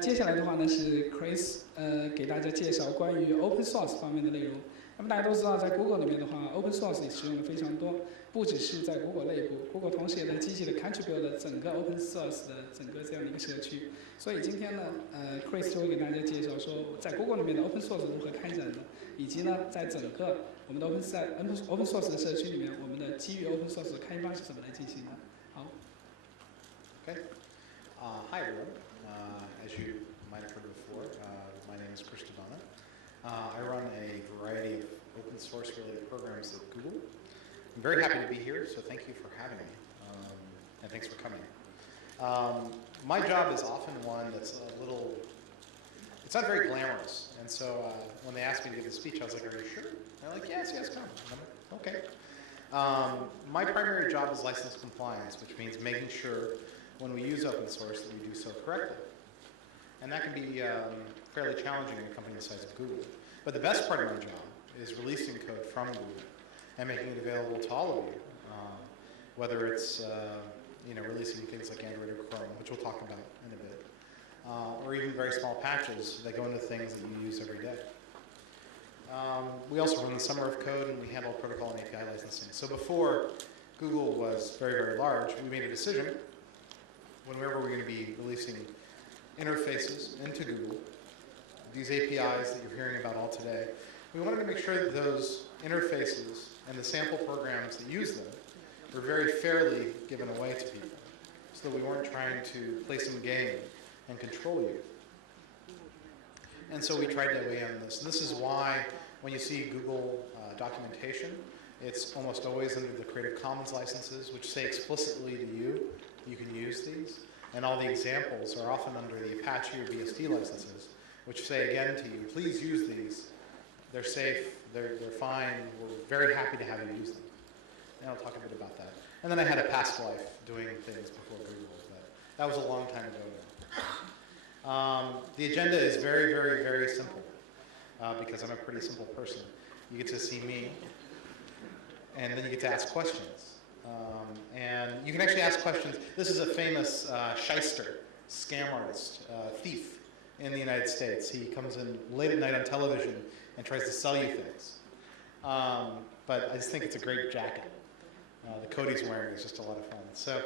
接下来的话呢是 Chris 给大家介绍关于 open source 方面的内容。那么大家都知道，在 Google 里面的话 ，open source 也使用的非常多，不只是在 Google 内部 ，Google 同时也在积极的 contribute 了整个 open source 的整个这样的一个社区。所以今天呢，Chris 就会给大家介绍说，在 Google 里面的 open source 如何开展的，以及呢，在整个我们的 open source 的社区里面，我们的基于 open source 的开发是怎么来进行的。好。Okay. Hi everyone. As you might have heard before, my name is Chris DiBona. I run a variety of open source related programs at Google. I'm very happy to be here, so thank you for having me, and thanks for coming. My job is often one that's a little, it's not very glamorous, and so when they asked me to give the speech, I was like, are you sure? And they're like, yes, come. And I'm like, okay. My primary job is license compliance, which means making sure when we use open source that we do so correctly. And that can be fairly challenging in a company the size of Google. But the best part of my job is releasing code from Google and making it available to all of you, whether it's releasing things like Android or Chrome, which we'll talk about in a bit, or even very small patches that go into things that you use every day. We also run the summer of code, and we handle protocol and API licensing. So before Google was very, very large, we made a decision whenever we're going to be releasing interfaces into Google, these APIs that you're hearing about all today, we wanted to make sure that those interfaces and the sample programs that use them were very fairly given away to people, so that we weren't trying to play some game and control you. And so we tried to weigh on this. And this is why when you see Google documentation, it's almost always under the Creative Commons licenses, which say explicitly to you, you can use these. And all the examples are often under the Apache or BSD licenses, which say again to you, please use these. They're safe, they're fine, we're very happy to have you use them. And I'll talk a bit about that. And then I had a past life doing things before Google, but that was a long time ago now. The agenda is very, very, very simple, because I'm a pretty simple person. You get to see me, and then you get to ask questions. And you can actually ask questions. This is a famous shyster, scam artist, thief in the United States. He comes in late at night on television and tries to sell you things. But I just think it's a great jacket. The coat he's wearing is just a lot of fun. So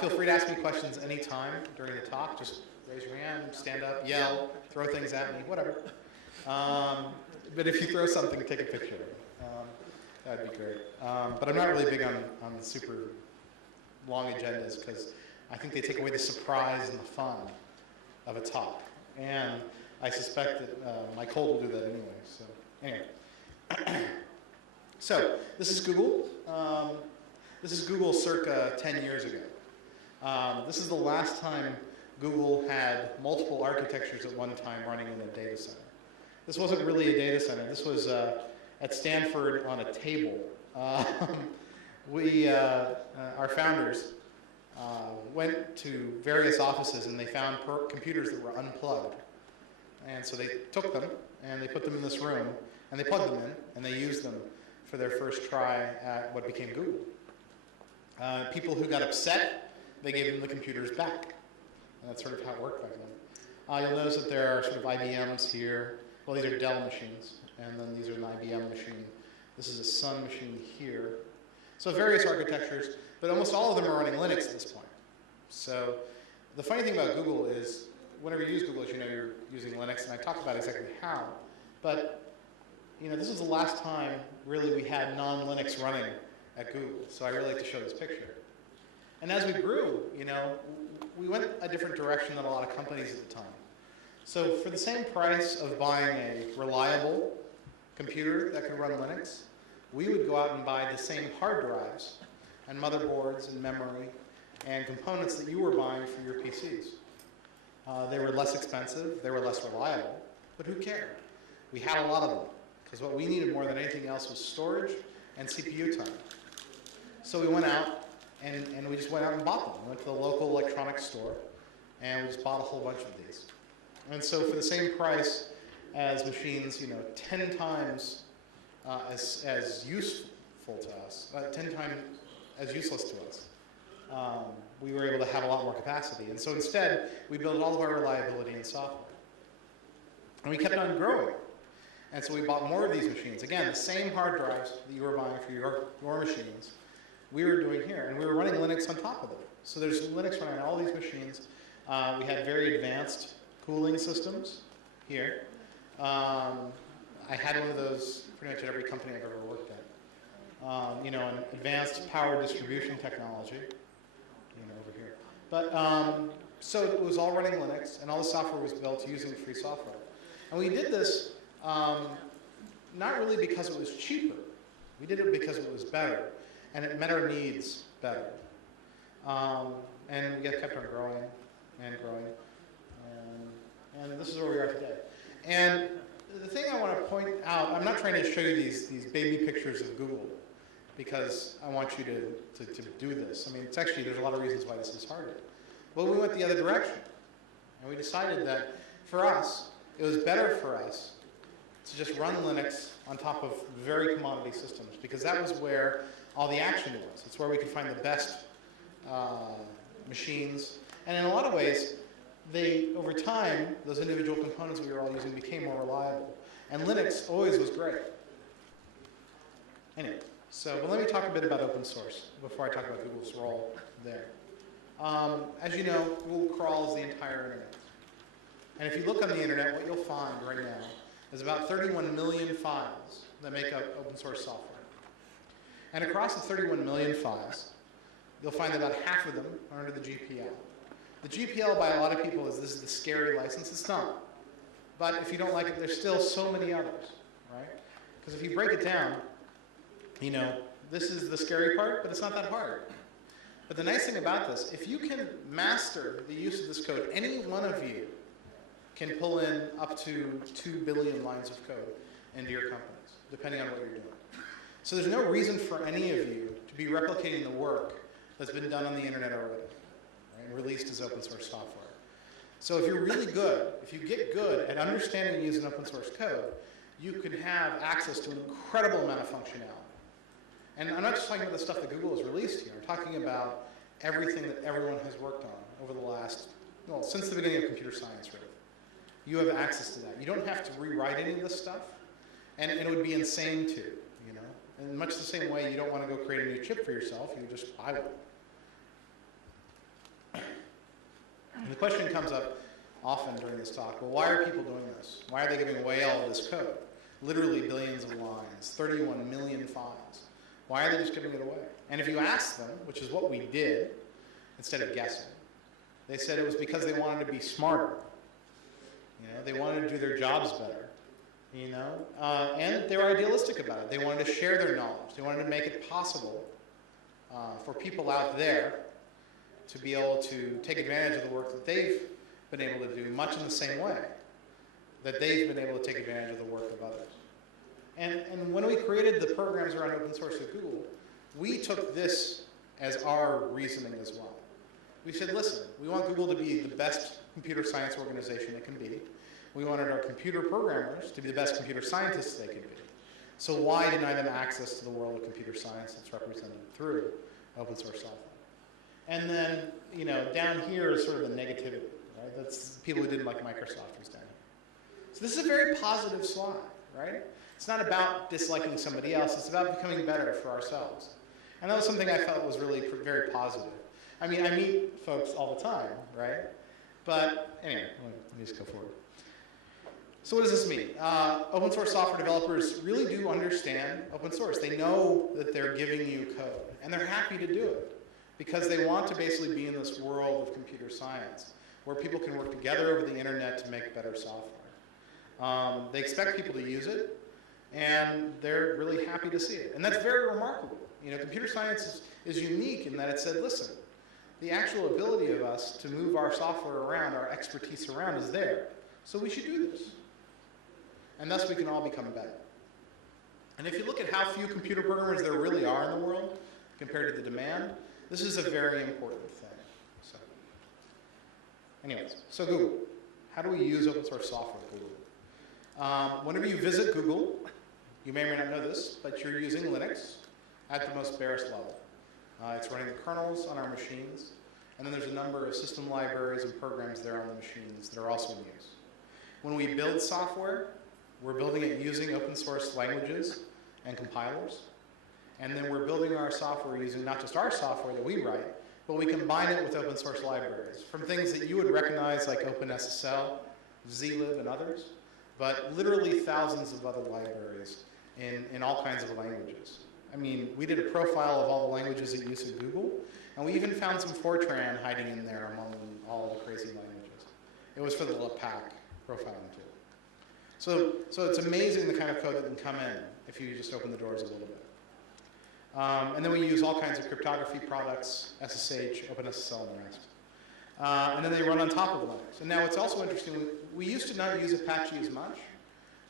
feel free to ask me questions anytime during the talk. Just raise your hand, stand up, yell, throw things at me, whatever. But if you throw something, take a picture of it. That'd be great. But I'm not really big on super long agendas because I think they take away the surprise and the fun of a talk. And I suspect that my cold will do that anyway. So anyway. So this is Google. This is Google circa 10 years ago. This is the last time Google had multiple architectures at one time running in a data center. This wasn't really a data center. This was at Stanford on a table. Our founders went to various offices and they found computers that were unplugged. And so they took them and they put them in this room and they plugged them in and they used them for their first try at what became Google. People who got upset, they gave them the computers back. And that's sort of how it worked back then. You'll notice that there are sort of IBMs here. Well, these are Dell machines. And then these are an IBM machine. This is a Sun machine here. So various architectures, but almost all of them are running Linux at this point. So the funny thing about Google is, whenever you use Google, as you know, you're using Linux, and I talked about exactly how. But this is the last time really we had non-Linux running at Google. So I really like to show this picture. And as we grew, we went a different direction than a lot of companies at the time. So for the same price of buying a reliable computer that could run Linux, we would go out and buy the same hard drives and motherboards and memory and components that you were buying for your PCs. They were less expensive, they were less reliable, but who cared? We had a lot of them, because what we needed more than anything else was storage and CPU time. So we went out and we just went out and bought them. We went to the local electronics store and we just bought a whole bunch of these. And so for the same price as machines, 10 times as useful to us, 10 times as useless to us, we were able to have a lot more capacity. And so instead, we built all of our reliability in software. And we kept on growing. And so we bought more of these machines. Again, the same hard drives that you were buying for your machines, we were doing here. And we were running Linux on top of them. So there's Linux running on all these machines. We had very advanced cooling systems here. I had one of those pretty much at every company I've ever worked at. You know, an advanced power distribution technology, you know, over here. But so it was all running Linux, and all the software was built using free software. And we did this not really because it was cheaper. We did it because it was better, and it met our needs better. And we kept on growing and growing, and this is where we are today. And the thing I want to point out, I'm not trying to show you these baby pictures of Google, because I want you to do this. I mean, it's actually, there's a lot of reasons why this is harder. But we went the other direction, and we decided that for us, it was better for us to just run Linux on top of very commodity systems, because that was where all the action was. It's where we could find the best machines. And in a lot of ways, over time, those individual components we were all using became more reliable. And Linux always was great. Anyway, but let me talk a bit about open source before I talk about Google's role there. As you know, Google crawls the entire internet. And if you look on the internet, what you'll find right now is about 31 million files that make up open source software. And across the 31 million files, you'll find that about half of them are under the GPL. The GPL, by a lot of people, this is the scary license. It's not. But if you don't like it, there's still so many others, right? Because if you break it down, you know, this is the scary part, but it's not that hard. But the nice thing about this, if you can master the use of this code, any one of you can pull in up to 2 billion lines of code into your companies, depending on what you're doing. So there's no reason for any of you to be replicating the work that's been done on the internet already, right, and released as open source software. So if you're really good, if you get good at understanding and using open source code, you can have access to an incredible amount of functionality. And I'm not just talking about the stuff that Google has released here. I'm talking about everything that everyone has worked on over the last, well, since the beginning of computer science, really. You have access to that. You don't have to rewrite any of this stuff, and it would be insane to, you know. In much the same way you don't want to go create a new chip for yourself, you just buy one. And the question comes up often during this talk, well, why are people doing this? Why are they giving away all of this code? Literally billions of lines, 31 million files. Why are they just giving it away? And if you ask them, which is what we did, instead of guessing, they said it was because they wanted to be smarter. You know, they wanted to do their jobs better, you know, and they were idealistic about it. They wanted to share their knowledge. They wanted to make it possible for people out there to be able to take advantage of the work that they've been able to do, much in the same way that they've been able to take advantage of the work of others. And when we created the programs around open source at Google, we took this as our reasoning as well. We said, listen, we want Google to be the best computer science organization it can be. We wanted our computer programmers to be the best computer scientists they could be. So why deny them access to the world of computer science that's represented through open source software? And then, you know, down here is sort of the negativity, right? That's people who didn't like Microsoft was down here. So this is a very positive slide, right? It's not about disliking somebody else. It's about becoming better for ourselves. And that was something I felt was really very positive. I mean, I meet folks all the time, right? But anyway, let me just go forward. So what does this mean? Open source software developers really do understand open source. They know that they're giving you code, and they're happy to do it because they want to basically be in this world of computer science where people can work together over the internet to make better software. They expect people to use it, and they're really happy to see it. And that's very remarkable. You know, computer science is unique in that it said, listen, the actual ability of us to move our software around, our expertise around is there. So we should do this. And thus we can all become better. And if you look at how few computer programmers there really are in the world compared to the demand, this is a very important thing. So, anyways, so Google. How do we use open source software at Google? Whenever you visit Google, you may or may not know this, but you're using Linux at the most barest level. It's running the kernels on our machines. And then there's a number of system libraries and programs there on the machines that are also in use. When we build software, we're building it using open source languages and compilers. And then we're building our software using not just our software that we write, but we combine it with open source libraries from things that you would recognize like OpenSSL, zlib, and others, but literally thousands of other libraries in all kinds of languages. I mean, we did a profile of all the languages that use at Google, and we even found some Fortran hiding in there among all the crazy languages. It was for the LAPACK profiling tool. So it's amazing the kind of code that can come in if you just open the doors a little bit. And then we use all kinds of cryptography products, SSH, OpenSSL, and the rest. And then they run on top of Linux. And now it's also interesting, we used to not use Apache as much,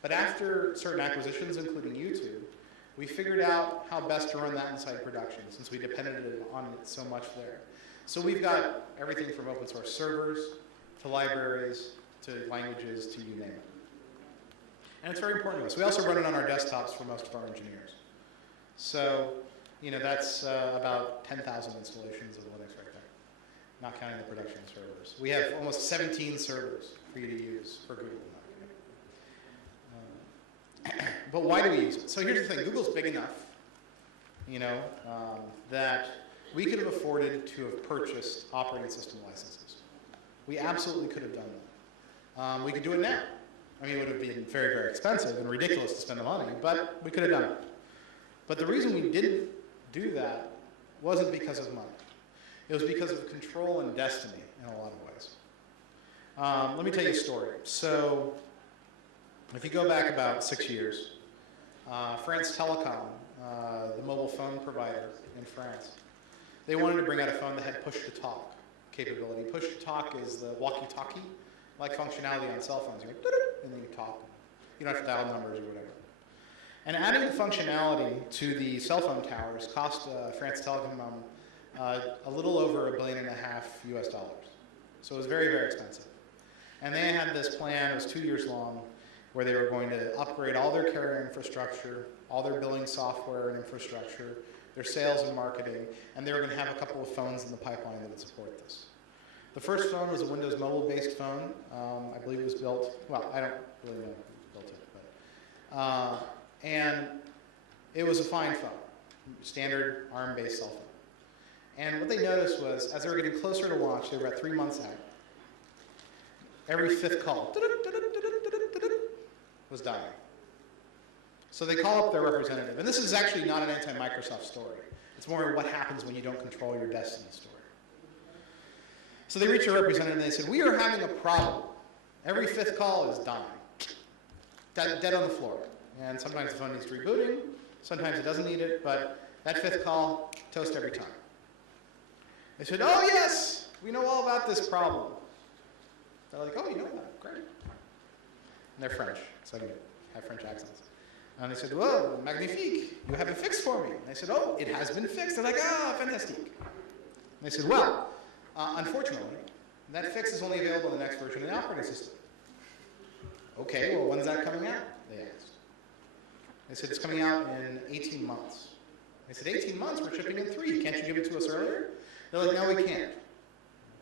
but after certain acquisitions, including YouTube, we figured out how best to run that inside production, since we depended on it so much there. So we've got everything from open source servers, to libraries, to languages, to you name it. And it's very important to us. We also run it on our desktops for most of our engineers. So, you know, that's about 10,000 installations of Linux right there, not counting the production servers. We have almost 17 servers for you to use for Google. But why do we use it? So here's the thing, Google's big enough, you know, that we could have afforded to have purchased operating system licenses. We absolutely could have done that. We could do it now. I mean, it would have been very, very expensive and ridiculous to spend the money, but we could have done it. But the reason we didn't do that wasn't because of money. It was because of control and destiny in a lot of ways. Let me tell you a story. So if you go back about 6 years, France Telecom, the mobile phone provider in France, they wanted to bring out a phone that had push-to-talk capability. Push-to-talk is the walkie-talkie like functionality on cell phones. You go, and then you talk. You don't have to dial numbers or whatever. And adding the functionality to the cell phone towers cost France Telecom a little over $1.5 billion US. So it was very, very expensive. And they had this plan, it was 2 years long, where they were going to upgrade all their carrier infrastructure, all their billing software and infrastructure, their sales and marketing, and they were going to have a couple of phones in the pipeline that would support this. The first phone was a Windows Mobile-based phone. I believe it was built, well, I don't really know who built it, but, and it was a fine phone, standard ARM-based cell phone. And what they noticed was, as they were getting closer to launch, they were about 3 months out, every fifth call was dying. So they call up their representative. And this is actually not an anti-Microsoft story. It's more what happens when you don't control your destiny story. So they reach a representative and they said, we are having a problem. Every fifth call is dying. Dead on the floor. And sometimes the phone needs rebooting. Sometimes it doesn't need it. But that fifth call, toast every time. They said, oh yes, we know all about this problem. They're like, oh, you know that, great. And they're French, so they have French accents. And they said, whoa, magnifique, you have it fixed for me. And I said, oh, it has been fixed. They're like, ah, fantastique. And they said, well, unfortunately, that fix is only available in the next version of the operating system. Okay, well, when's that coming out? They asked. They said, it's coming out in 18 months. They said, 18 months? We're shipping in 3. Can't you give it to us earlier? They're like, no, we can't.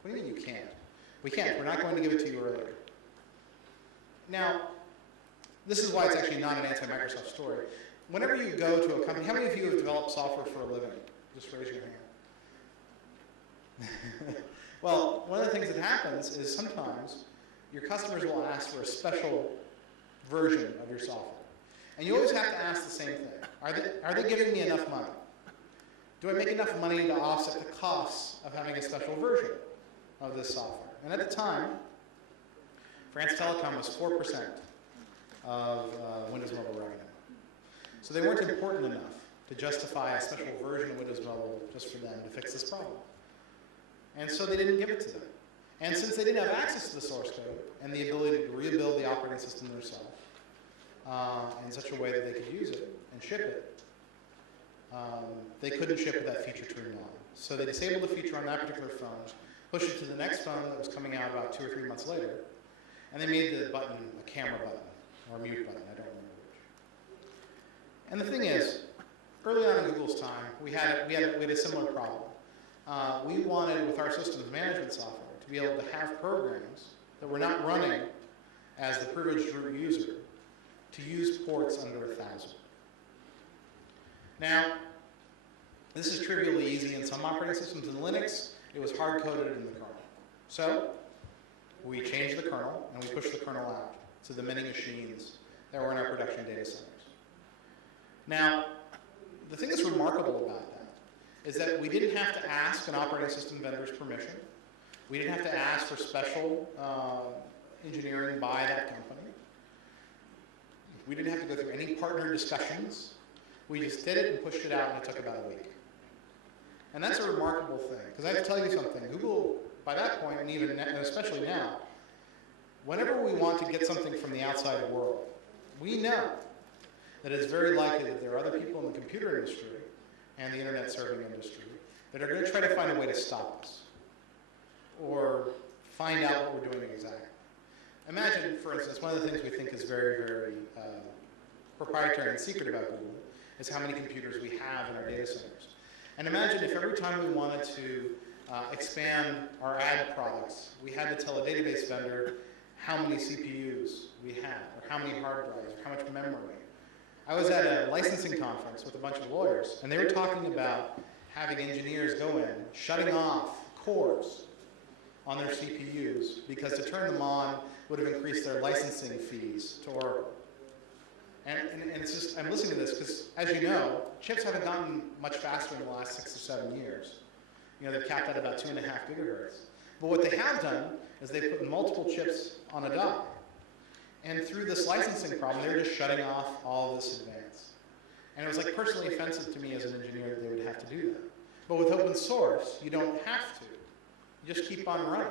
What do you mean you can't? We can't. We're not going to give it to you earlier. Now, this is why it's actually not an anti-Microsoft story. Whenever you go to a company, how many of you have developed software for a living? Just raise your hand. Well, one of the things that happens is sometimes your customers will ask for a special version of your software. And you always have to ask the same thing. Are they giving me enough money? Do I make enough money to offset the costs of having a special version of this software? And at the time, France Telecom was 4% of Windows Mobile revenue. So they weren't important enough to justify a special version of Windows Mobile just for them to fix this problem. And so they didn't give it to them. And since they didn't have access to the source code and the ability to rebuild the operating system themselves in such a way that they could use it and ship it, they couldn't ship with that feature turned on. So they disabled the feature on that particular phone, pushed it to the next phone that was coming out about 2 or 3 months later, and they made the button a camera button or a mute button, I don't remember which. And the thing is, early on in Google's time, we had a similar problem. We wanted, with our systems management software, to be able to have programs that were not running as the privileged root user to use ports under 1,000. Now, this is trivially easy in some operating systems. In Linux, it was hard-coded in the kernel. So we changed the kernel, and we pushed the kernel out to the many machines that were in our production data centers. Now, the thing that's remarkable about that is that we didn't have to ask an operating system vendor's permission. We didn't have to ask for special engineering by that company. We didn't have to go through any partner discussions. We just did it and pushed it out, and it took about a week. And that's a remarkable thing, because I have to tell you something. Google, by that point, and even and especially now, whenever we want to get something from the outside world, we know that it's very likely that there are other people in the computer industry and the internet serving industry that are going to try to find a way to stop us or find out what we're doing exactly. Imagine, for instance, one of the things we think is very, very proprietary and secret about Google is how many computers we have in our data centers. And imagine if every time we wanted to expand our ad products, we had to tell a database vendor how many CPUs we had, or how many hard drives, or how much memory. I was at a licensing conference with a bunch of lawyers, and they were talking about having engineers go in, shutting off cores on their CPUs, because to turn them on would have increased their licensing fees to Oracle. And it's just, I'm listening to this because, as you know, chips haven't gotten much faster in the last 6 or 7 years. You know, they've capped at about 2.5 gigahertz. But what they have done is they've put multiple chips on a die. And through this licensing problem, they're just shutting off all of this advance. And it was like personally offensive to me as an engineer that they would have to do that. But with open source, you don't have to. You just keep on running.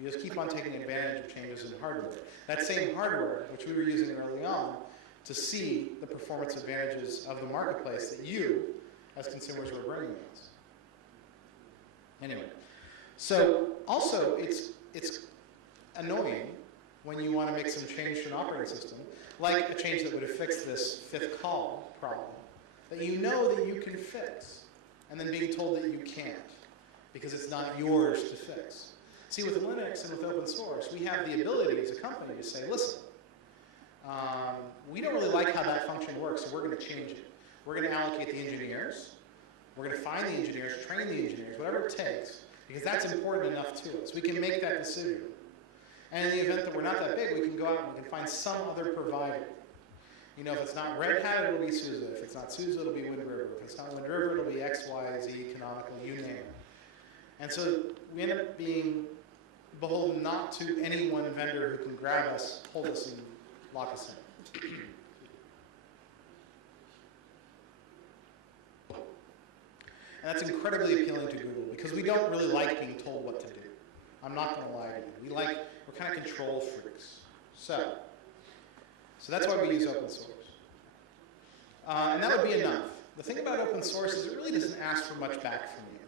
You just keep on taking advantage of changes in hardware. That same hardware, which we were using early on, to see the performance advantages of the marketplace that you, as consumers, were bringing us. Anyway, so also it's annoying when you want to make some change to an operating system, like a change that would have fixed this fifth call problem, that you know that you can fix, and then being told that you can't, because it's not yours to fix. See, with Linux and with open source, we have the ability as a company to say, listen, we don't really like how that function works, so we're going to change it. We're going to allocate the engineers. We're going to find the engineers, train the engineers, whatever it takes, because that's important enough to us. We can make that decision. And in the event that we're not that big, we can go out and we can find some other provider. You know, if it's not Red Hat, it'll be SUSE. If it's not SUSE, it'll be Wind River. If it's not Wind River, it'll be X, Y, Z, Canonical, you name it. And so we end up being beholden not to any one vendor who can grab us, hold us, and lock us in. And that's incredibly appealing to Google because we don't really like being told what to do. I'm not going to lie to you. We're kind of control freaks. So that's why we use open source. And that would be enough. The thing about open source is it really doesn't ask for much back from you.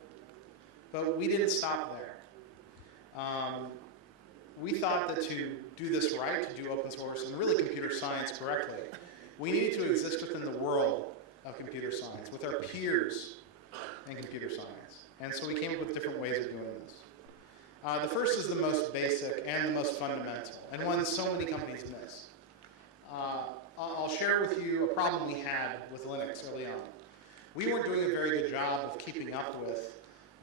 But we didn't stop there. We thought that to do this right, to do open source and really computer science correctly, we needed to exist within the world of computer science, with our peers in computer science. And so we came up with different ways of doing this. The first is the most basic and the most fundamental, and one that so many companies miss. I'll share with you a problem we had with Linux early on. We weren't doing a very good job of keeping up with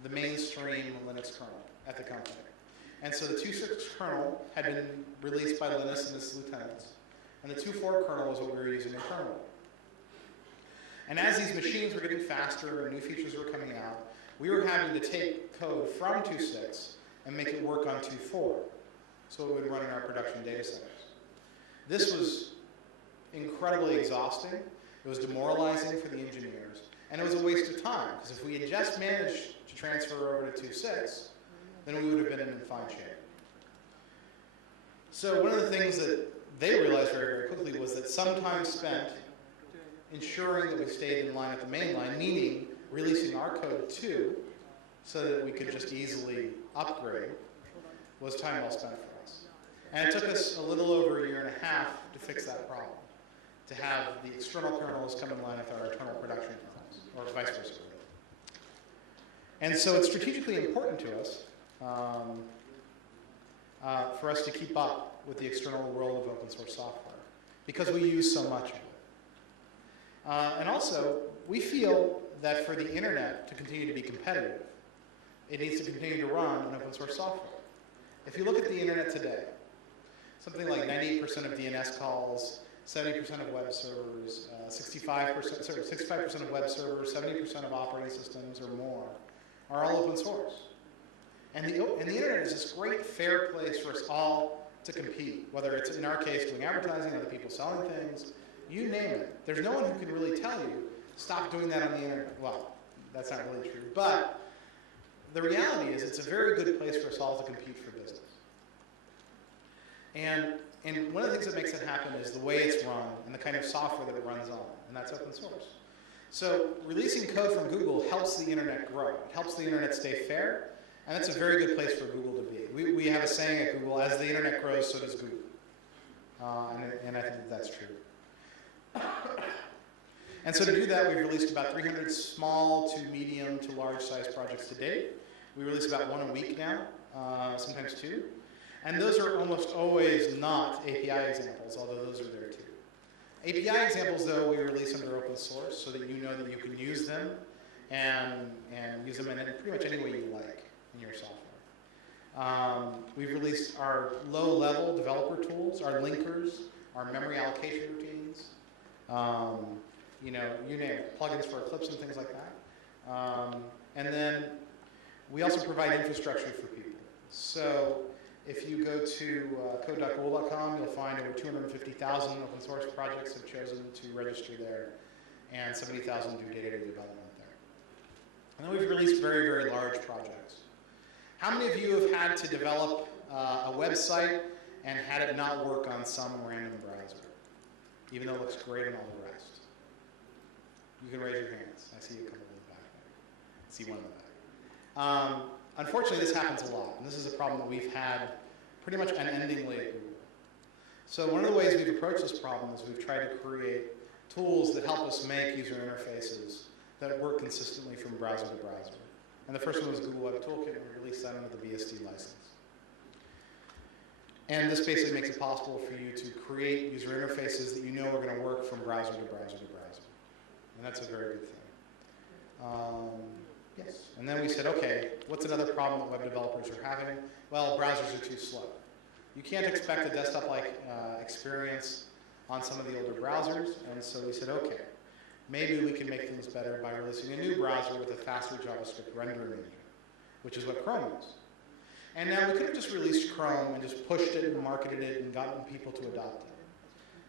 the mainstream Linux kernel at the company. And so the 2.6 kernel had been released by Linus and his lieutenants, and the 2.4 kernel was what we were using internally. And as these machines were getting faster and new features were coming out, we were having to take code from 2.6 and make it work on 2.4, so it would run in our production data centers. This was incredibly exhausting. It was demoralizing for the engineers, and it was a waste of time, because if we had just managed to transfer over to 2.6, then we would have been in fine shape. So one of the things that they realized very, very quickly was that some time spent ensuring that we stayed in line with the main line, meaning releasing our code too, so that we could just easily upgrade, was time well spent for us. And it took us a little over 1.5 years to fix that problem, to have the external kernels come in line with our internal production kernels, or vice versa. And so it's strategically important to us for us to keep up with the external world of open source software, because we use so much of it. And also, we feel that for the internet to continue to be competitive, it needs to continue to run on open source software. If you look at the internet today, something like 98% of DNS calls, 70% of web servers, 65% of web servers, 70% of operating systems or more are all open source. And the internet is this great fair place for us all to compete, whether it's, in our case, doing advertising, other people selling things, you name it. There's no one who can really tell you, stop doing that on the internet. Well, that's not really true. But the reality is it's a very good place for us all to compete for business. And one of the things that makes it happen is the way it's run and the kind of software that it runs on, and that's open source. So releasing code from Google helps the internet grow. It helps the internet stay fair, and that's a very good place for Google to be. We have a saying at Google, as the internet grows, so does Google. And I think that's true. And so to do that, we've released about 300 small to medium to large size projects to date. We release about one a week now, sometimes two. And those are almost always not API examples, although those are there too. API examples, though, we release under open source so that you know that you can use them and use them in pretty much any way you like in your software. We've released our low-level developer tools, our linkers, our memory allocation routines, you know, you name it, plugins for Eclipse and things like that. And then we also provide infrastructure for people. So if you go to code.google.com, you'll find over 250,000 open source projects have chosen to register there, and 70,000 do day-to-day development there. And then we've released very, very large projects. How many of you have had to develop a website and had it not work on some random browser, even though it looks great on all the rest? You can raise your hands. I see a couple in the back there. I see one in the back. Unfortunately, this happens a lot, and this is a problem that we've had pretty much unendingly at Google. So one of the ways we've approached this problem is we've tried to create tools that help us make user interfaces that work consistently from browser to browser. And the first one was Google Web Toolkit, and we released that under the BSD license. And this basically makes it possible for you to create user interfaces that you know are going to work from browser to browser to browser. And that's a very good thing. Yes. And then we said, okay, what's another problem that web developers are having? Well, browsers are too slow. You can't expect a desktop-like experience on some of the older browsers, and so we said, okay, maybe we can make things better by releasing a new browser with a faster JavaScript rendering engine, which is what Chrome is. And now we could have just released Chrome and just pushed it and marketed it and gotten people to adopt it.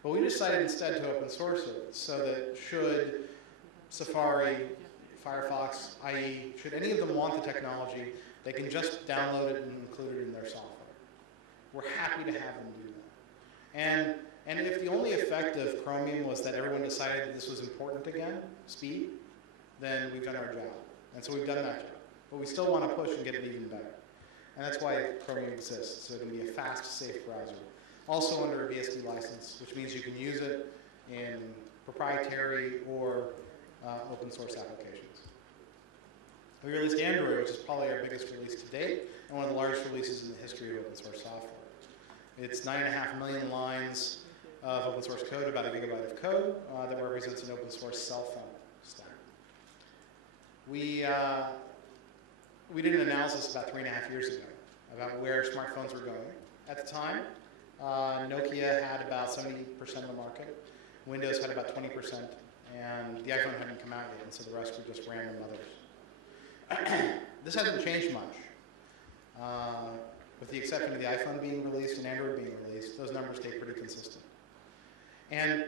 But we decided instead to open source it so that should Safari, Firefox, IE, should any of them want the technology, they can just download it and include it in their software. We're happy to have them do that. And if the only effect of Chromium was that everyone decided that this was important again, speed, then we've done our job. And so we've done that job. But we still want to push and get it even better. And that's why Chromium exists, so it can be a fast, safe browser. Also under a BSD license, which means you can use it in proprietary or open source applications. We released Android, which is probably our biggest release to date, and one of the largest releases in the history of open source software. It's 9.5 million lines of open source code, about 1 gigabyte of code, that represents an open source cell phone stack. We did an analysis about 3.5 years ago about where smartphones were going. At the time, Nokia had about 70% of the market, Windows had about 20%, and the iPhone hadn't come out yet, and so the rest were just random others. This hasn't changed much. With the exception of the iPhone being released and Android being released, those numbers stay pretty consistent. And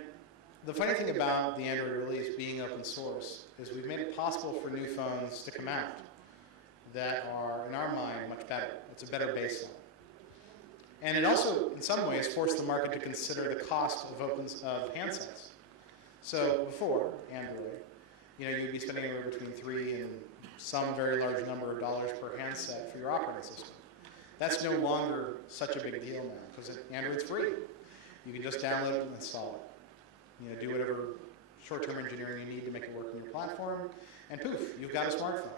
the funny thing about the Android release being open source is we've made it possible for new phones to come out that are, in our mind, much better. It's a better baseline. And it also, in some ways, forced the market to consider the cost of handsets. So before Android, you'd be spending anywhere between $3 and some very large number of dollars per handset for your operating system. That's no longer such a big deal now, because Android's free. You can just download it and install do whatever short-term engineering you need to make it work on your platform, and poof, you've got a smartphone.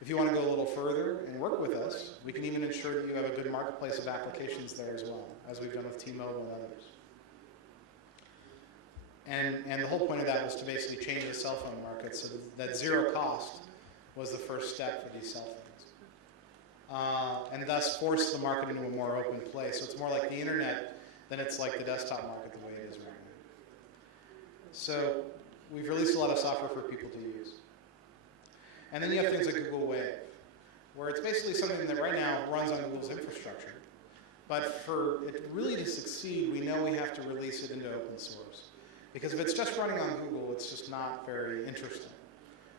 If you want to go a little further and work with us, we can even ensure that you have a good marketplace of applications there as well, as we've done with T-Mobile and others. And the whole point of that was to basically change the cell phone market so that zero cost was the first step for these cell phones. And thus force the market into a more open place. So it's more like the internet than it's like the desktop market the way it is right now. So we've released a lot of software for people to use. And then you have things like Google Wave, where it's basically something that right now runs on Google's infrastructure. But for it really to succeed, we know we have to release it into open source. Because if it's just running on Google, it's just not very interesting.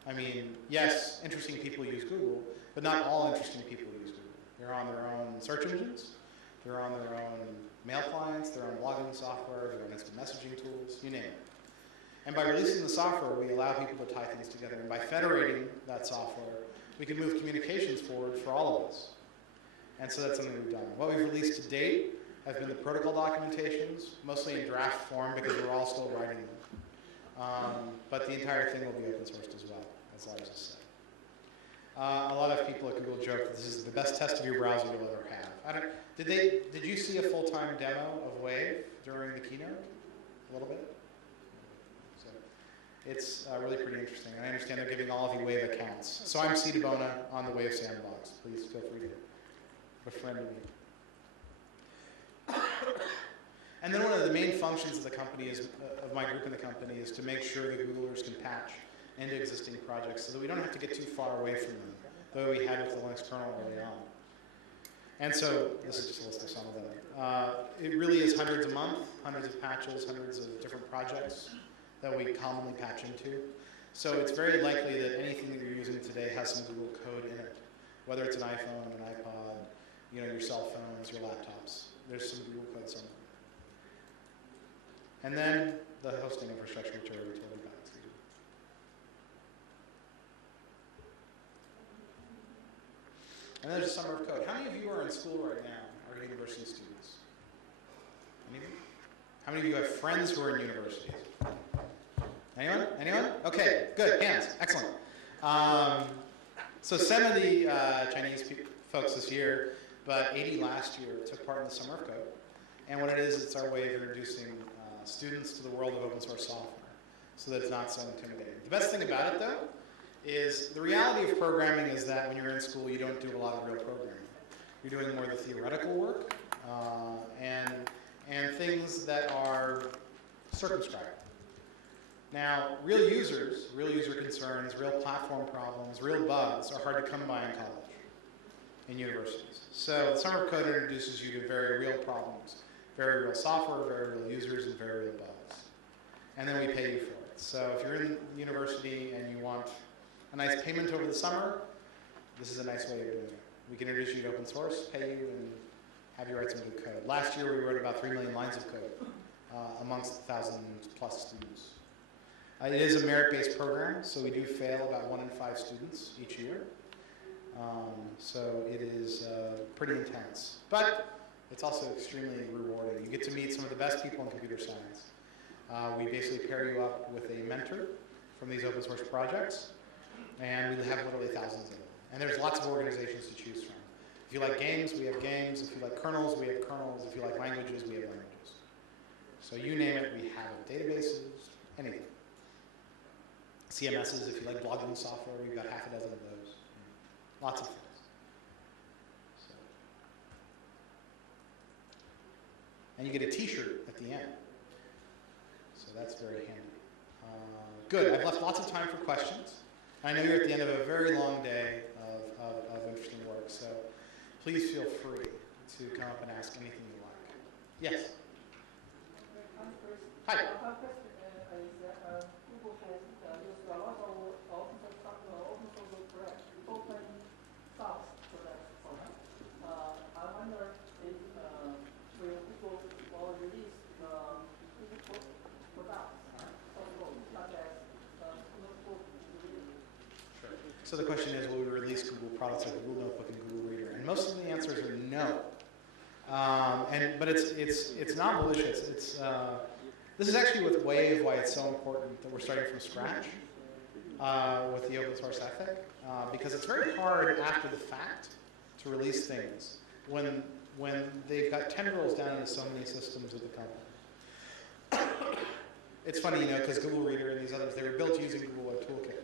I mean, yes, interesting people use Google, but not all interesting people use Google. They're on their own search engines, they're on their own mail clients, they're on blogging software, they're on instant messaging tools, you name it. And by releasing the software, we allow people to tie things together. And by federating that software, we can move communications forward for all of us. And so that's something we've done. What we've released to date have been the protocol documentations, mostly in draft form because we're all still writing them. But the entire thing will be open sourced as well, as Lars has said. A lot of people at Google joke that this is the best test of your browser you'll ever have. Did you see a full-time demo of Wave during the keynote? A little bit? It's really pretty interesting. And I understand they're giving all of you Wave accounts. So I'm DiBona on the Wave sandbox. Please feel free to befriend me. And then one of the main functions of the company is, of my group in the company, is to make sure that Googlers can patch into existing projects so that we don't have to get too far away from them, the way we had with the Linux kernel early on. And so this is just a list of some of them. It really is hundreds a month, hundreds of patches, hundreds of different projects that we commonly patch into. So it's very likely that anything that you're using today has some Google code in it, whether it's an iPhone, an iPod, your cell phones, your laptops. There's some Google code somewhere. And then the hosting infrastructure, which I already told you about. And there's a summer of code. How many of you are in school right now, are university students? Any of you? How many of you have friends who are in universities? Anyone? Anyone? Okay, good, hands, excellent. So 70 Chinese folks this year, but 80 last year took part in the Summer of Code. And what it is, it's our way of introducing students to the world of open source software so that it's not so intimidating. The best thing about it, though, is the reality of programming is that when you're in school, you don't do a lot of real programming. You're doing more of the theoretical work and things that are circumscribed. Now, real user concerns, real platform problems, real bugs are hard to come by in college, in universities. So Summer of Code introduces you to very real problems, very real software, very real users, and very real bugs. And then we pay you for it. So if you're in university and you want a nice payment over the summer, this is a nice way of doing it. We can introduce you to open source, pay you, and have you write some good code. Last year we wrote about 3 million lines of code amongst 1,000+ students. It is a merit-based program, so we do fail about 1 in 5 students each year. So it is pretty intense. But it's also extremely rewarding. You get to meet some of the best people in computer science. We basically pair you up with a mentor from these open source projects, and we have literally thousands of them. And there's lots of organizations to choose from. If you like games, we have games. If you like kernels, we have kernels. If you like languages, we have languages. So you name it, we have it. Databases, anything. CMSs, if you like blogging software, we've got half a dozen of those. Lots of things. So. And you get a t-shirt at the end. So that's very handy. Good, I've left lots of time for questions. I know you're at the end of a very long day of interesting work, so please feel free to come up and ask anything you like. Yes? Hi. Google has used a lot of open source projects, open source projects. I wonder if will Google will release the Google products, such as Notebook Reader. Sure. So the question is, will we release Google products like Google Notebook and Google Reader? And most of the answers are no. But it's not malicious. This is actually with Wave why it's so important that we're starting from scratch with the open source ethic, because it's very hard after the fact to release things when they've got tendrils down into so many systems of the company. It's funny, because Google Reader and these others, they were built using Google Web Toolkit,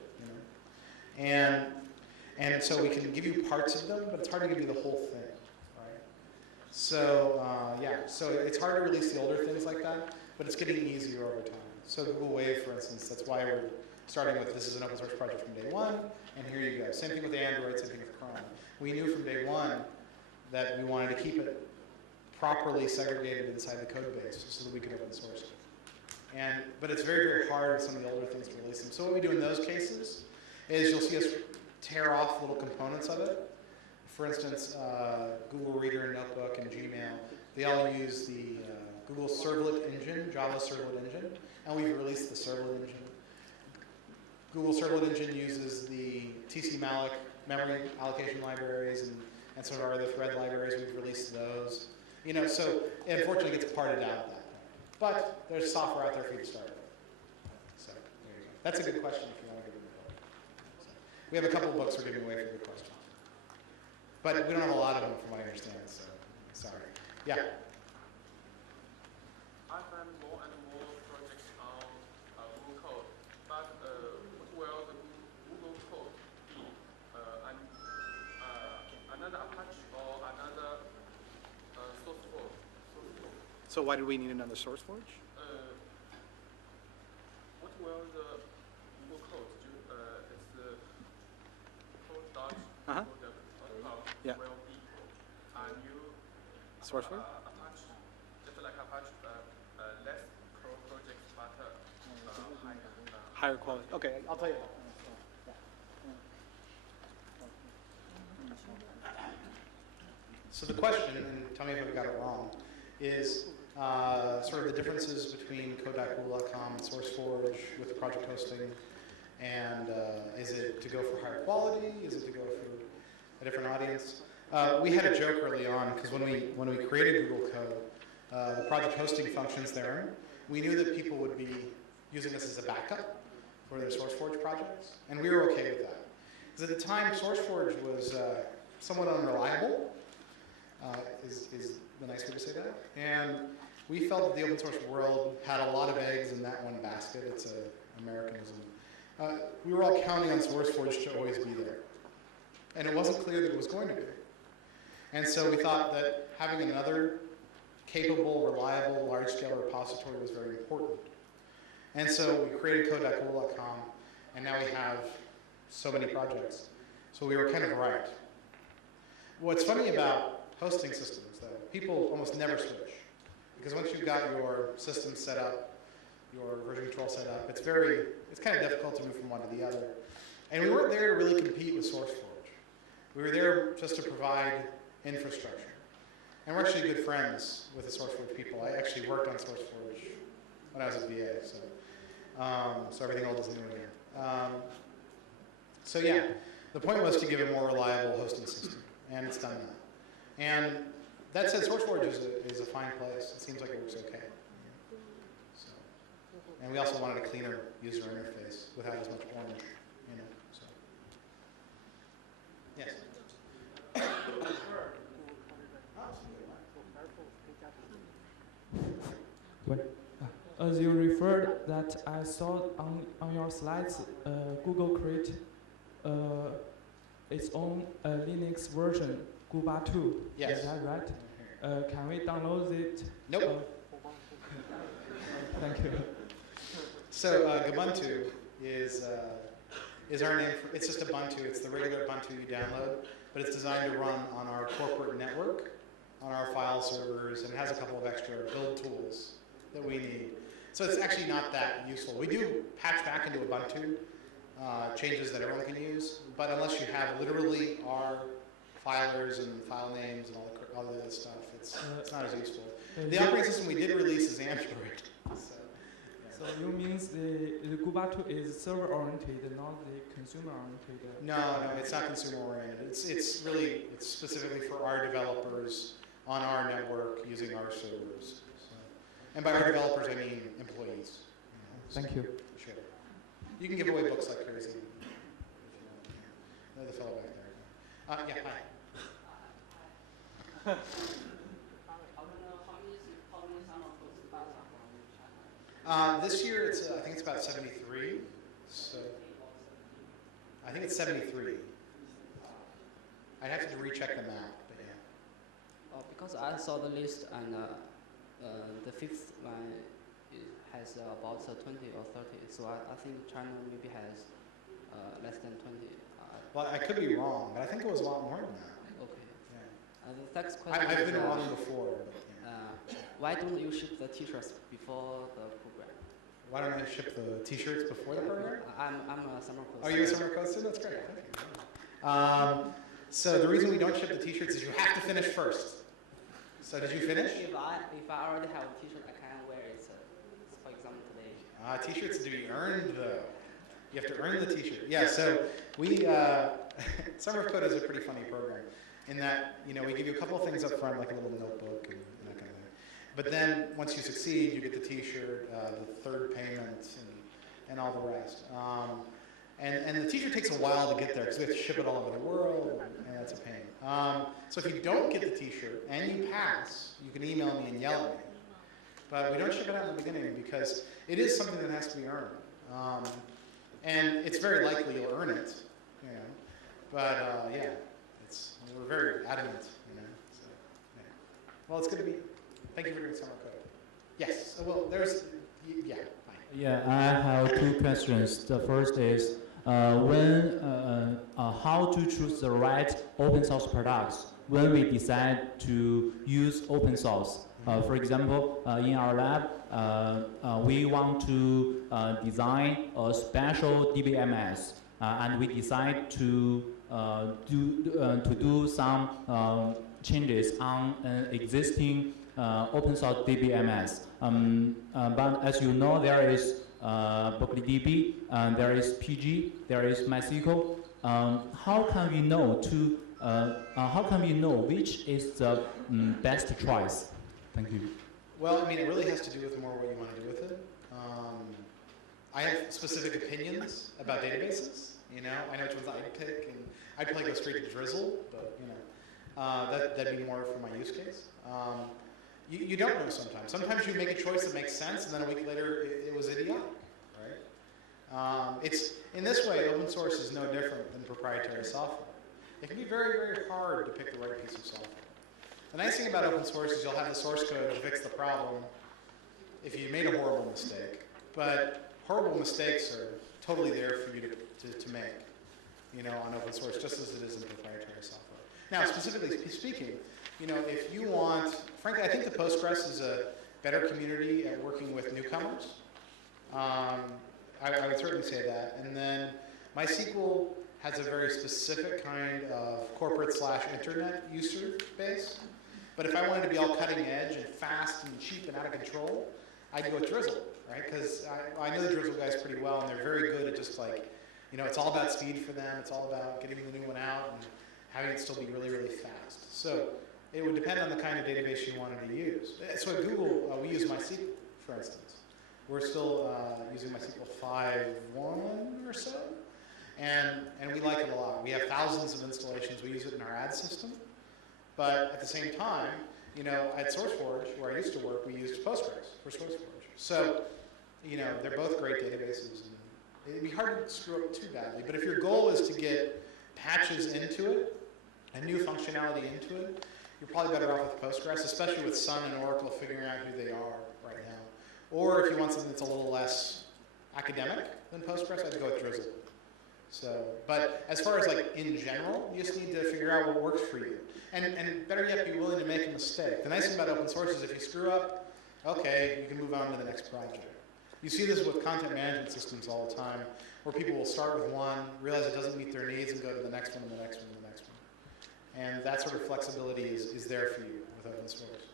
and so we can give you parts of them, but it's hard to give you the whole thing, right? So so it's hard to release the older things like that, but it's getting easier over time. So Google Wave, for instance, that's why we're starting with this is an open source project from day one, and here you go. Same thing with Android, same thing with Chrome. We knew from day one that we wanted to keep it properly segregated inside the code base so that we could open source it. But it's very, very hard with some of the older things to release them. So what we do in those cases is you'll see us tear off little components of it. For instance, Google Reader and Notebook and Gmail, they all use the Google Servlet engine, Java Servlet engine, and we've released the Servlet engine. Google Servlet engine uses the TC-malloc memory allocation libraries and some of our other thread libraries. We've released those. So it unfortunately gets parted out at that point. But there's software out there for you to start with. So there you go. That's a good question if you want to give it a book. So, we have a couple of books we're giving away for good questions. But we don't have a lot of them from what I understand, so sorry. Yeah? I find more and more projects on Google Code, but what will the Google Code be? Another Apache or another SourceForge? So why do we need another SourceForge? What will the Google Code do? It's the code dot Yeah. will be a new SourceForge? Apache, just like Apache, less pro projects, but Higher quality. Okay, I'll tell you that. So the question, and tell me if I've got it wrong, is sort of the differences between code.google.com and SourceForge with the project hosting, and is it to go for higher quality? Is it to go for a different audience? We had a joke early on because when we created Google Code, the project hosting functions therein, we knew that people would be using this as a backup for their SourceForge projects, and we were okay with that. Because at the time, SourceForge was somewhat unreliable, is the nice way to say that. And we felt that the open source world had a lot of eggs in that one basket. It's an Americanism. We were all counting on SourceForge to always be there. And it wasn't clear that it was going to be. And so we thought that having another capable, reliable, large-scale repository was very important. And so we created code.google.com, and now we have so many projects. So we were kind of right. What's funny about hosting systems, though, people almost never switch. Because once you've got your system set up, your version control set up, it's kind of difficult to move from one to the other. And we weren't there to really compete with SourceForge. We were there just to provide infrastructure. And we're actually good friends with the SourceForge people. I actually worked on SourceForge when I was at VA, so everything old is new again. So yeah, the point was to give a more reliable hosting system, and it's done that. And that said, SourceForge is a fine place. It seems like it works okay. So, and we also wanted a cleaner user interface without as much orange, so. Yes? As you referred that I saw on your slides, Google create its own Linux version, Guba 2. Yes. Is that right? Can we download it? Nope. Thank you. So Ubuntu is our name for, it's just Ubuntu. It's the regular Ubuntu you download, but it's designed to run on our corporate network, on our file servers, and it has a couple of extra build tools that we need. So it's actually not that useful. We do patch back into Ubuntu changes that everyone can use, but unless you have literally our filers and file names and all of that stuff, it's not as useful. The operating system we did release is Android. So you means the Guba 2 is server-oriented, not the consumer-oriented? No, it's not consumer-oriented. It's specifically for our developers on our network using our servers. So, And by our developers, I mean employees. Thank you. Sure. You can give away books like crazy. There's the fellow back there. Yeah, hi. This year, I think it's about 73. So I think it's 73. I'd have to recheck the map, but yeah. Because I saw the list and the fifth one has about 20 or 30. So I think China maybe has less than 20. Well, I could be wrong, but I think it was a lot more than that. Okay. Yeah. The next question I've is, been wrong before. But, yeah. why don't you ship the T-shirts before the program? Why don't I ship the T-shirts before the program? I'm a summer course. Oh, you're a summer coach student? That's great. So the reason we don't ship the T-shirts is you have to finish first. So did you finish? If I already have a T-shirt, I can wear it. For example, today. T-shirts to be earned, though. You have to earn the T-shirt. Yeah. So we Summer of Code is a pretty funny program in that we give you a couple of things up front, like a little notebook and that kind of thing. But then once you succeed, you get the T-shirt, the third payment, and all the rest. And the T-shirt takes a while to get there because we have to ship it all over the world, and that's a pain. So if you don't get the T-shirt and you pass, you can email me and yell at me. But we don't ship it out in the beginning because it is something that has to be earned. And it's very likely you'll earn it, But yeah, we're very adamant, So, yeah. Well, it's good to be. Thank you for doing Summer Code. Yes. Well, yeah. Fine. Yeah, I have two questions. The first is how to choose the right open source products when we decide to use open source. For example, in our lab, we want to design a special DBMS, and we decide to do some changes on an existing open source DBMS. But as you know, there is BucklyDB, there is PG, there is MySQL. How can we know which is the best choice? Thank you. Well, I mean, it really has to do with more what you want to do with it. I have specific opinions about databases. I know which ones I'd pick, and I'd probably go straight to Drizzle, but that'd be more for my use case. You don't know sometimes. Sometimes you make a choice that makes sense, and then a week later it was idiotic, right? It's in this way, open source is no different than proprietary software. It can be very, very hard to pick the right piece of software. The nice thing about open source is you'll have the source code to fix the problem if you made a horrible mistake. But horrible mistakes are totally there for you to make, on open source, just as it is in proprietary software. Now, specifically speaking, if you want, frankly, I think the Postgres is a better community at working with newcomers. I would certainly say that. And then MySQL has a very specific kind of corporate/internet user base. But if I wanted to be all cutting edge and fast and cheap and out of control, I'd go with Drizzle, right? Because I know the Drizzle guys pretty well, and they're very good at just like, it's all about speed for them. It's all about getting the new one out and having it still be really, really fast. So it would depend on the kind of database you wanted to use. So at Google, we use MySQL, for instance. We're still using MySQL 5.1 or so, and we like it a lot. We have thousands of installations. We use it in our ad system. But at the same time, at SourceForge, where I used to work, we used Postgres for SourceForge. So, they're both great databases. And it'd be hard to screw up too badly. But if your goal is to get patches into it and new functionality into it, you're probably better off with Postgres, especially with Sun and Oracle figuring out who they are right now. Or if you want something that's a little less academic than Postgres, I'd go with Drizzle. So, but as far as like in general, you just need to figure out what works for you. And better yet, be willing to make a mistake. The nice thing about open source is if you screw up, okay, you can move on to the next project. You see this with content management systems all the time, where people will start with one, realize it doesn't meet their needs, and go to the next one, and the next one, and the next one. And that sort of flexibility is there for you with open source,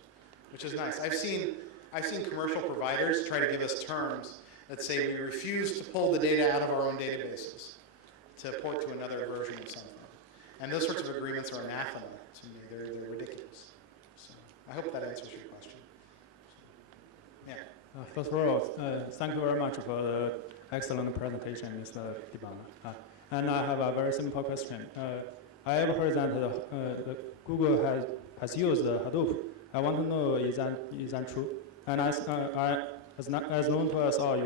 which is nice. I've seen commercial providers try to give us terms that say we refuse to pull the data out of our own databases to port to another version of something. And those sorts of agreements are anathema to me. They're ridiculous. So I hope that answers your question. Yeah. First of all, thank you very much for the excellent presentation, Mr. DiBona. And I have a very simple question. I have heard that the Google has used Hadoop. I want to know is that true? And as known to us all,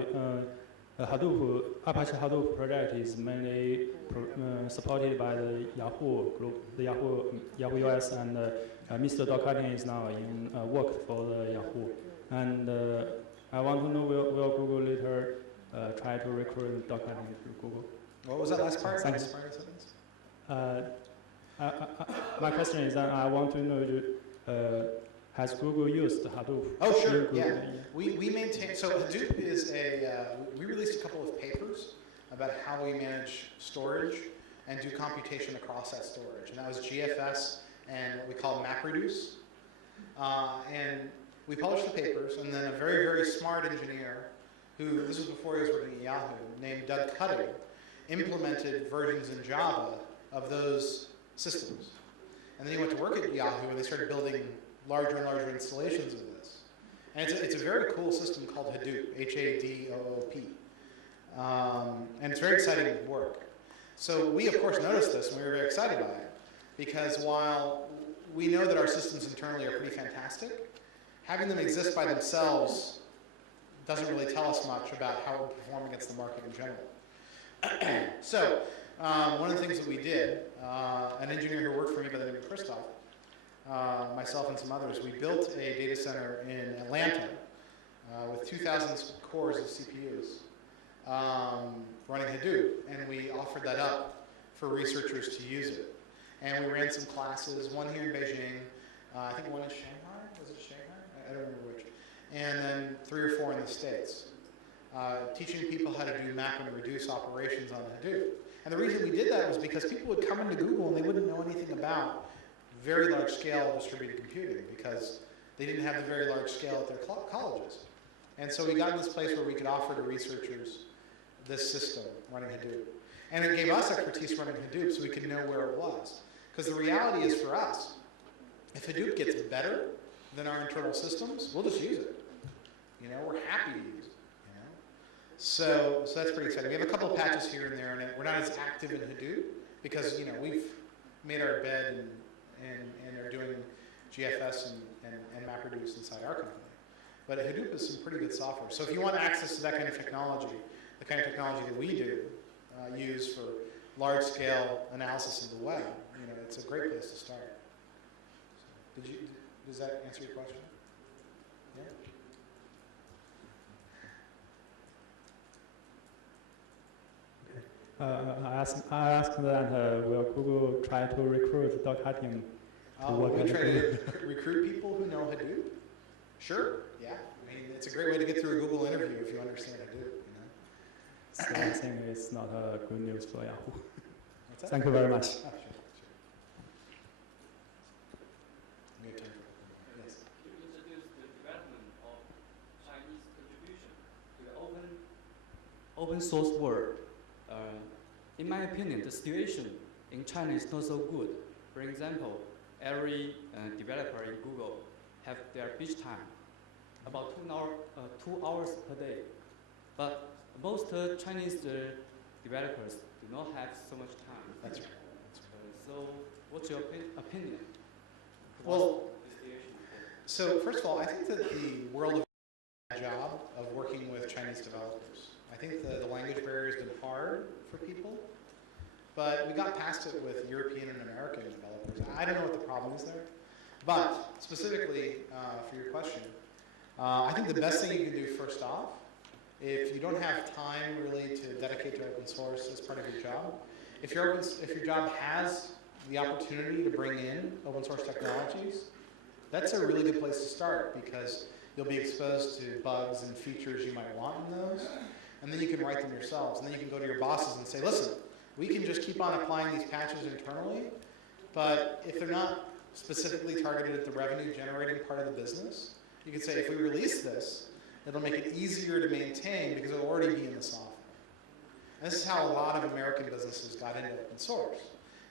Hadoop, Apache Hadoop project is mainly supported by the Yahoo group, the Yahoo US, and Mr. Docketing is now in work for the Yahoo. And I want to know will Google later try to recruit Docketing to Google? What was that last part? Thanks. Last part of the sentence? My question is that I want to know, has Google used Hadoop? Oh, sure, yeah. We maintain, so Hadoop is we released a couple of papers about how we manage storage and do computation across that storage. And that was GFS and what we call MapReduce. And we published the papers, and then a very, very smart engineer, who, this was before he was working at Yahoo, named Doug Cutting, implemented versions in Java of those systems. And then he went to work at Yahoo, and they started building larger and larger installations of this. And it's a very cool system called Hadoop, H-A-D-O-O-P. And it's very exciting work. So we, of course, noticed this, and we were very excited by it, because while we know that our systems internally are pretty fantastic, having them exist by themselves doesn't really tell us much about how we perform against the market in general. So one of the things that we did, an engineer who worked for me by the name of Christoph, myself and some others, we built a data center in Atlanta with 2,000 cores of CPUs running Hadoop, and we offered that up for researchers to use it. And we ran some classes, one here in Beijing, I think one in Shanghai, was it Shanghai? I don't remember which. And then 3 or 4 in the States, teaching people how to do map and reduce operations on Hadoop. And the reason we did that was because people would come into Google and they wouldn't know anything about very large scale distributed computing because they didn't have the very large scale at their colleges. And so we got in this place where we could offer to researchers this system running Hadoop. And it gave us expertise running Hadoop so we could know where it was. Because the reality is for us, if Hadoop gets better than our internal systems, we'll just use it. You know, we're happy to use it. You know? So that's pretty exciting. We have a couple of patches here and there, and we're not as active in Hadoop because, you know, we've made our bed and are doing GFS and MapReduce inside our company. But Hadoop is some pretty good software. So if you want access to that kind of technology, the kind of technology that we do, use for large-scale analysis of the web, you know, it's a great place to start. So, does that answer your question? Yeah? I asked that will Google try to recruit Docketing to work at Google? To recruit people who know Hadoop? Sure, yeah. I mean, it's a great way to get through a Google interview if you understand Hadoop. So I think it's not good news for Yahoo. Thank you very much. Oh, sure. We have time for yes. You introduced the development of Chinese contribution to the open source world. In my opinion, the situation in China is not so good. For example, every developer in Google have their beach time, about 2 hours per day. But most Chinese developers do not have so much time. That's right. So what's your opinion? Well, so first of all, I think that the world of job of working with Chinese developers. I think the language barrier has been hard for people, but we got past it with European and American developers. I don't know what the problem is there, but specifically for your question, I think the best thing you can do first off, if you don't have time really to dedicate to open source as part of your job, if your job has the opportunity to bring in open source technologies, that's a really good place to start because you'll be exposed to bugs and features you might want in those, and then you can write them yourselves, and then you can go to your bosses and say, listen, we can just keep on applying these patches internally, but if they're not specifically targeted at the revenue generating part of the business, you can say, if we release this, it'll make it easier to maintain because it'll already be in the software. And this is how a lot of American businesses got into open source,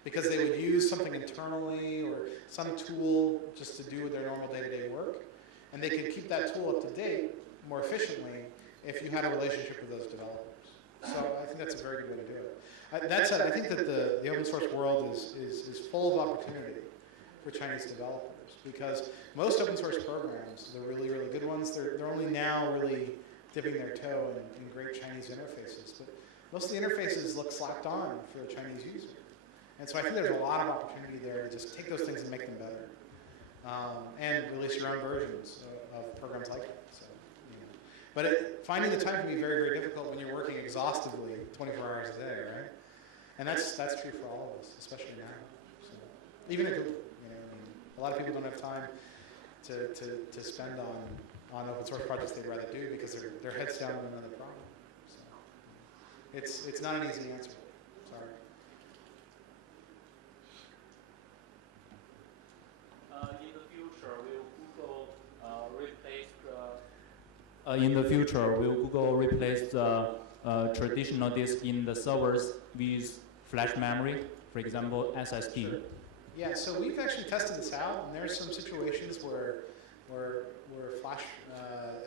because they would use something internally or some tool just to do their normal day-to-day work, and they could keep that tool up to date more efficiently if you had a relationship with those developers. So I think that's a very good way to do it. That said, I think that the open source world is full of opportunity for Chinese developers, because most open source programs, the really, really good ones, they're only now really dipping their toe in great Chinese interfaces. But most of the interfaces look slapped on for the Chinese user. And so I think there's a lot of opportunity there to just take those things and make them better. And release your own versions of programs like that. So, you know. But finding the time can be very, very difficult when you're working exhaustively 24 hours a day, right? And that's true for all of us, especially now. So, even at Google, you know, I mean, a lot of people don't have time to spend on open source projects they'd rather do because their heads down on another problem. So it's not an easy answer. Sorry. In the future, will Google replace the traditional disk in the servers with flash memory, for example, SSD? Yeah, so we've actually tested this out, and there's some situations where flash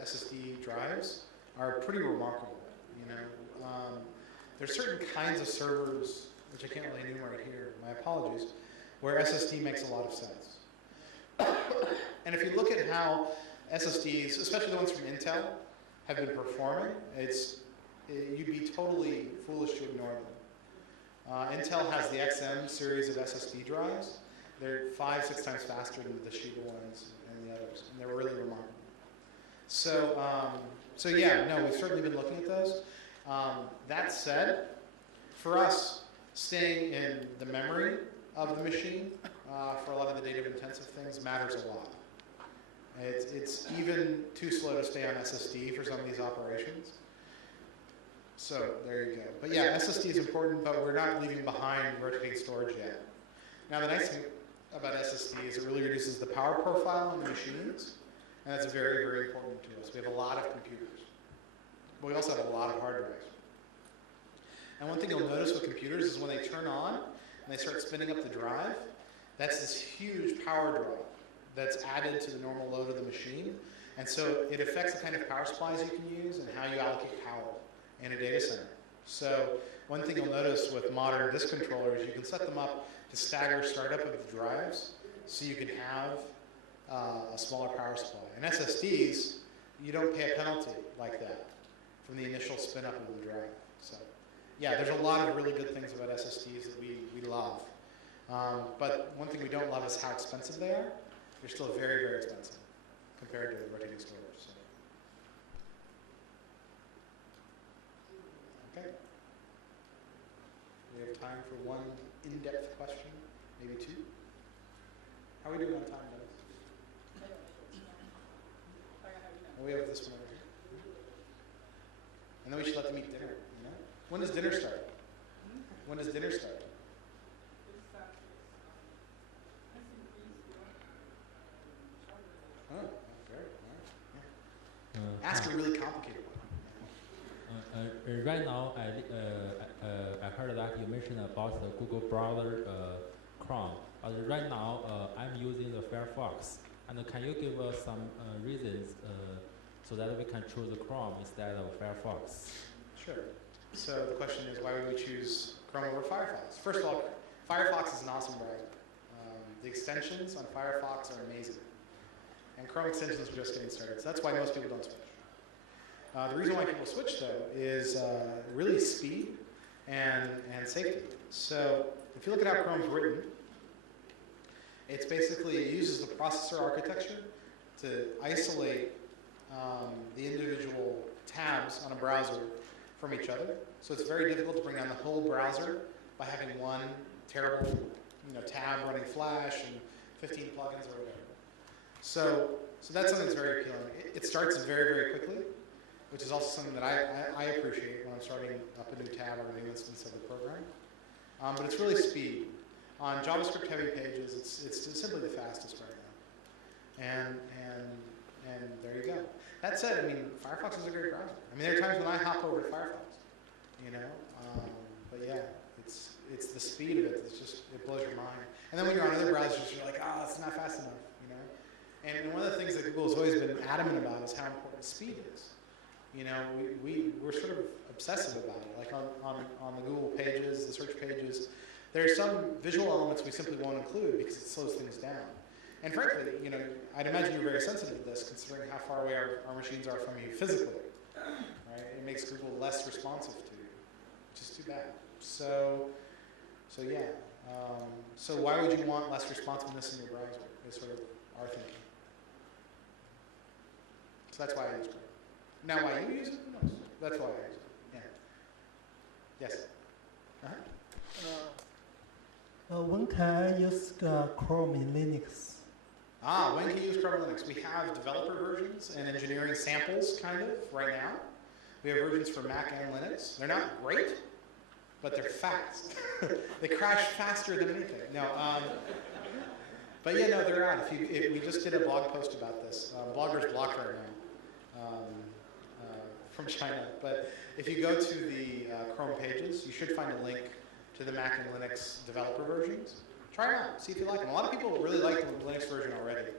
SSD drives are pretty remarkable. You know, there's certain kinds of servers, which I can't really enumerate here. My apologies, where SSD makes a lot of sense. And if you look at how SSDs, especially the ones from Intel, have been performing, you'd be totally foolish to ignore them. Intel has the XM series of SSD drives. They're 5-6 times faster than the Toshiba ones and the others, and they're really remarkable. So, so yeah, no, we've certainly been looking at those. That said, for us, staying in the memory of the machine for a lot of the data-intensive things matters a lot. It's even too slow to stay on SSD for some of these operations. So there you go. But yeah, SSD is important, but we're not leaving behind rotating storage yet. Now the nice thing about SSD is it really reduces the power profile on the machines, and that's very, very important to us. We have a lot of computers, but we also have a lot of hard drives. And one thing you'll notice with computers is when they turn on and they start spinning up the drive, that's this huge power draw that's added to the normal load of the machine. And so it affects the kind of power supplies you can use and how you allocate power in a data center. So one thing you'll notice with modern disk controllers, you can set them up to stagger startup of the drives so you can have a smaller power supply. And SSDs, you don't pay a penalty like that from the initial spin up of the drive. So yeah, there's a lot of really good things about SSDs that we love. But one thing we don't love is how expensive they are. They're still very, very expensive compared to rotating storage. So. Okay. We have time for one in-depth question, maybe two. How are we doing on time, Dennis? Oh, we have this one over here. And then we should let them eat dinner, you know? When does dinner start? When does dinner start? Oh, great. All right. Yeah. Ask a really complicated one. Right now, I heard that you mentioned about the Google browser Chrome. Right now, I'm using the Firefox. And can you give us some reasons so that we can choose the Chrome instead of Firefox? Sure. So the question is, why would we choose Chrome over Firefox? First of all, Firefox is an awesome browser. The extensions on Firefox are amazing. And Chrome extensions are just getting started. So that's why most people don't switch. The reason why people switch, though, is really speed and safety. So if you look at how Chrome's written, it's basically, it uses the processor architecture to isolate the individual tabs on a browser from each other. So it's very difficult to bring down the whole browser by having one terrible tab running Flash and 15 plugins or whatever. So that's something that's very appealing. It starts very, very quickly, which is also something that I appreciate when I'm starting up a new tab or a new instance of the program. But it's really speed. On JavaScript heavy pages, it's simply the fastest right now. And there you go. That said, I mean, Firefox is a great browser. I mean, there are times when I hop over to Firefox, but yeah, it's the speed of it. It's just, it blows your mind. And then when you're on other browsers, you're like, oh, it's not fast enough, And one of the things that Google has always been adamant about is how important speed is. You know, we're sort of obsessive about it. Like on the Google pages, the search pages, there are some visual elements we simply won't include because it slows things down. And frankly, you know, I'd imagine you're very sensitive to this considering how far away our machines are from you physically. Right? It makes Google less responsive to you, which is too bad. So yeah. So why would you want less responsiveness in your browser? Is sort of our thinking. So that's why I use Chrome. Now why you use it? Who knows? That's why I use it. Yeah. Yes. When can I use Chrome in Linux? When can you use Chrome in Linux? We have developer versions and engineering samples, kind of, right now. We have versions for Mac and Linux. They're not great, but they're fast. They crash faster than anything. No, but yeah, no, they're out. We just did a blog post about this. Bloggers block right now from China. But if you go to the Chrome pages, you should find a link to the Mac and Linux developer versions. Try them out, see if you like them. A lot of people really like the Linux version already.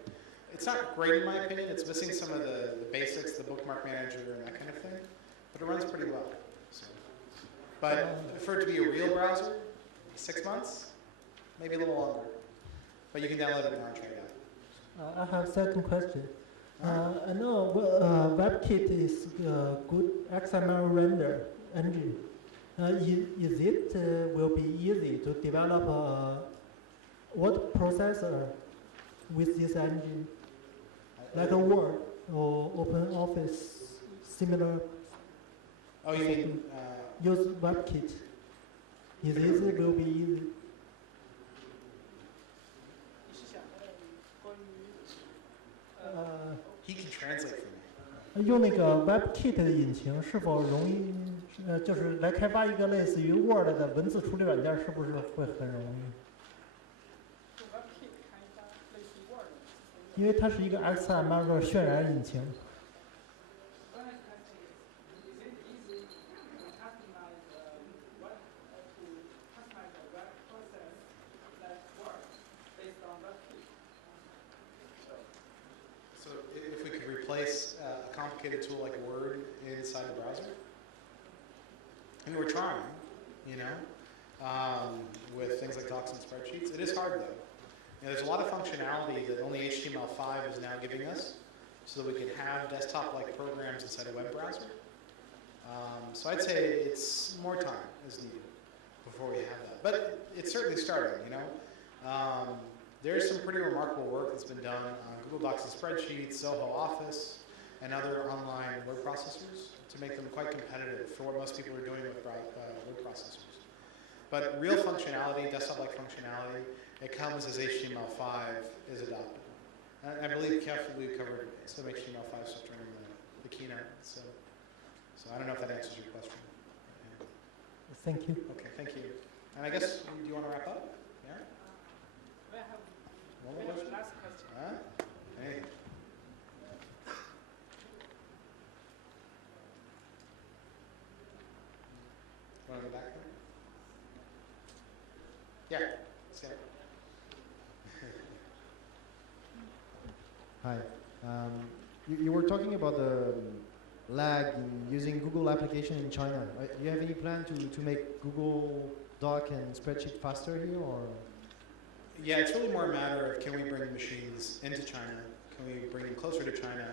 It's not great in my opinion. It's missing some of the basics, the bookmark manager and that kind of thing. But it runs pretty well. So. But for it to be a real browser, 6 months, maybe a little longer. But you can download it now and try it out. I have a second question. I know WebKit is a good XML render engine. Is it will be easy to develop a word processor with this engine, like a Word or OpenOffice, similar? Oh, you mean use WebKit? Is it will be easy? He can translate for me. 用那个 WebKit 的引擎是否容易？就是来开发一个类似于 Word 的文字处理软件，是不是会很容易？因为它是一个 XML 的渲染引擎。So if we could replace a complicated tool like Word inside the browser? I mean, we're trying, you know, with things like docs and spreadsheets. It is hard, though. You know, there's a lot of functionality that only HTML5 is now giving us so that we can have desktop-like programs inside a web browser. So I'd say it's more time is needed before we have that. But it's certainly starting, you know. There's some pretty remarkable work that's been done on Google Docs and Spreadsheets, Zoho Office, and other online word processors to make them quite competitive for what most people are doing with word processors. But real functionality, desktop-like functionality, it comes as HTML5 is adopted. I believe carefully we covered some HTML5 stuff during the keynote. So I don't know if that answers your question. Thank you. Okay, thank you. And I guess, do you want to wrap up? Yeah? One more question? Last question. Hey. Want to go back there? Yeah. Stand up. Hi. You were talking about the lag in using Google application in China. Do you have any plan to make Google Doc and Spreadsheet faster here, or? Yeah, it's really more a matter of can we bring machines into China? Can we bring them closer to China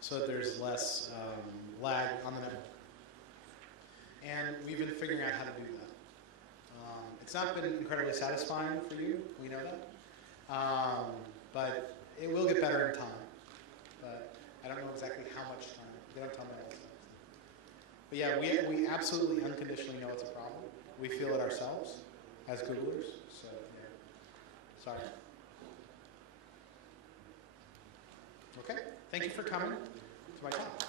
so that there's less lag on the network? And we've been figuring out how to do that. It's not been incredibly satisfying for you, we know that. But it will get better in time. But I don't know exactly how much time. They don't tell me all the time. But yeah, we absolutely unconditionally know it's a problem. We feel it ourselves as Googlers. So yeah. Sorry. Okay. Thank you for coming to my talk.